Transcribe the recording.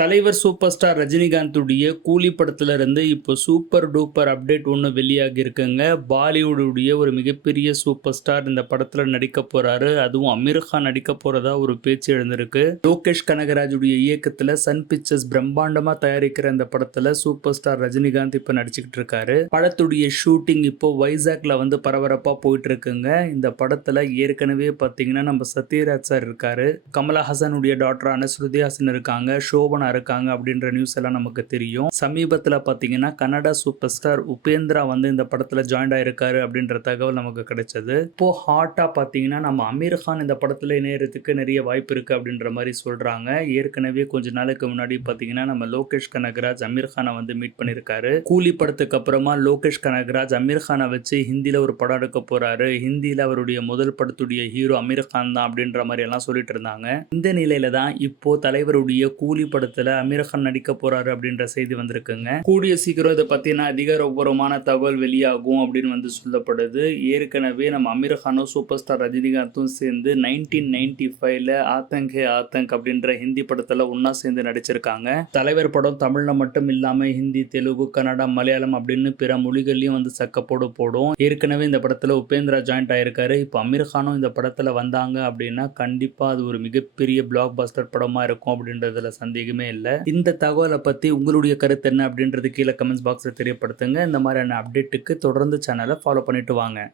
தலைவர் super star ரஜினிகாந்துடைய கூலி படத்துல இருந்து இப்போ சூப்பர் டூப்பர் அப்டேட் ஒன்று வெளியாகி இருக்குங்க பாலிவுடைய ஒரு மிகப்பெரிய சூப்பர் ஸ்டார் இந்த படத்துல நடிக்க போறாரு. அதுவும் அமீர் கான் நடிக்க போறதா ஒரு பேச்சு எழுந்திருக்கு. லோகேஷ் கனகராஜுடைய இயக்கத்துல சன் பிக்சர்ஸ் பிரம்மாண்டமா தயாரிக்கிற இந்த படத்துல சூப்பர் ஸ்டார் ரஜினிகாந்த் இப்போ நடிச்சுக்கிட்டு இருக்காரு. படத்துடைய ஷூட்டிங் இப்போ வைசாக்ல வந்து பரபரப்பா போயிட்டு இருக்குங்க இந்த படத்துல ஏற்கனவே பாத்தீங்கன்னா நம்ம சத்யராஜ் சார் இருக்காரு. கமலஹாசனுடைய டாக்டரான ஸ்ருதிஹாசன் இருக்காங்க. சோபனா இருக்காங்க அப்படின்ற நியூஸ் எல்லாம் நமக்கு தெரியும். சமீபத்தில் பார்த்தீங்கன்னா கன்னடா சூப்பர் ஸ்டார் உபேந்திரா வந்து இந்த படத்தில் ஜாயின் ஆயிருக்காரு அப்படின்ற தகவல் நமக்கு கிடைச்சது. இப்போ ஹாட்டாக பார்த்தீங்கன்னா நம்ம அமீர் கான் இந்த படத்தில் இணையறதுக்கு நிறைய வாய்ப்பு இருக்கு அப்படின்ற மாதிரி சொல்றாங்க. ஏற்கனவே கொஞ்ச நாளுக்கு முன்னாடி பார்த்தீங்கன்னா நம்ம லோகேஷ் கனகராஜ் அமீர் கானை வந்து மீட் பண்ணியிருக்காரு கூலி படத்துக்கு அப்புறமா லோகேஷ் கனகராஜ் அமீர் கானை வச்சு ஹிந்தியில் ஒரு படம் எடுக்க போறாரு. ஹிந்தியில் அவருடைய முதல் படத்துடைய ஹீரோ அமீர் கான் தான் அப்படின்ற மாதிரி எல்லாம் சொல்லிட்டு இருந்தாங்க. இந்த நிலையில தான் இப்போ தலைவருடைய கூலி படத்தை படத்தில் அமீர்கான் நடிக்க போறாரு அப்படின்ற செய்தி வந்திருக்குங்க. கூடிய சீக்கிரம் இதை பத்தின அதிகாரபூர்வமான தகவல் வெளியாகும் அப்படின்னு வந்து சொல்லப்படுது. ஏற்கனவே நம்ம அமீர் கானும் சூப்பர் ஸ்டார் ரஜினிகாந்தும் சேர்ந்து நைன்டீன் நைன்டி ஃபைவ்ல ஆத்தங்க் ஹே ஆத்தங்க் அப்படின்ற ஹிந்தி படத்துல ஒன்றா சேர்ந்து நடிச்சிருக்காங்க. தலைவர் படம் தமிழில் மட்டும் இல்லாமல் ஹிந்தி தெலுங்கு கன்னடா மலையாளம் அப்படின்னு பிற மொழிகள்லயும் வந்து சக்கப்போடு போடும். ஏற்கனவே இந்த படத்தில் உபேந்திரா ஜாயிண்ட் ஆயிருக்காரு. இப்போ அமீர் கானும் இந்த படத்துல வந்தாங்க அப்படின்னா கண்டிப்பாக அது ஒரு மிகப்பெரிய பிளாக் பஸ்டர் படமா இருக்கும் அப்படின்றதுல சந்தேகமே இல்லை. இந்த தகவலை பற்றி உங்களுடைய கருத்து என்ன அப்படின்றது கீழே கமெண்ட்ஸ் பாக்ஸில் தெரியப்படுத்துங்க. இந்த மாதிரியான அப்டேட்டுக்கு தொடர்ந்து சேனலை ஃபாலோ பண்ணிட்டு வாங்க.